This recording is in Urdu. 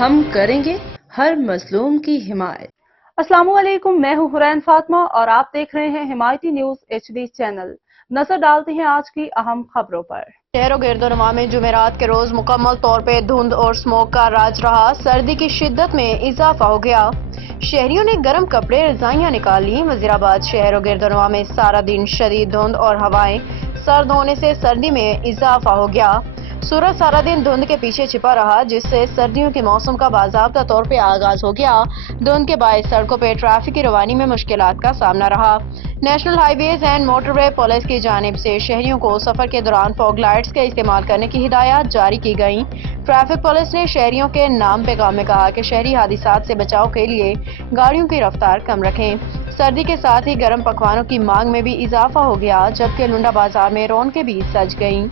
ہم کریں گے ہر مظلوم کی حمایت۔ السلام علیکم، میں ہوں حرین فاطمہ اور آپ دیکھ رہے ہیں حمایتی نیوز HD چینل۔ نظر ڈالتے ہیں آج کی اہم خبروں پر۔ شہر و گرد و نواح میں جمعرات کے روز مکمل طور پہ دھند اور اسموگ کا راج رہا، سردی کی شدت میں اضافہ ہو گیا۔ شہریوں نے گرم کپڑے رضائیاں نکال لی۔ وزیر آباد شہر و گرد و نواح میں سارا دن شدید دھند اور ہوائیں سرد ہونے سے سردی میں اضافہ ہو گیا۔ سورج سارا دن دھند کے پیچھے چھپا رہا، جس سے سردیوں کے موسم کا باضابطہ طور پہ آغاز ہو گیا۔ دھند کے باعث سڑکوں پہ ٹریفک کی روانی میں مشکلات کا سامنا رہا۔ National highways and motorway police کی جانب سے شہریوں کو سفر کے دوران فوگ لائٹس کا استعمال کرنے کی ہدایات جاری کی گئیں۔ ٹریفک پولیس نے شہریوں کے نام پیغام میں کہا کہ شہری حادثات سے بچاؤ کے لیے گاڑیوں کی رفتار کم رکھیں۔ سردی کے ساتھ ہی گرم پکوانوں کی مانگ میں بھی اضافہ ہو گیا، جبکہ لنڈا بازار میں رونقیں بھی سج گئیں۔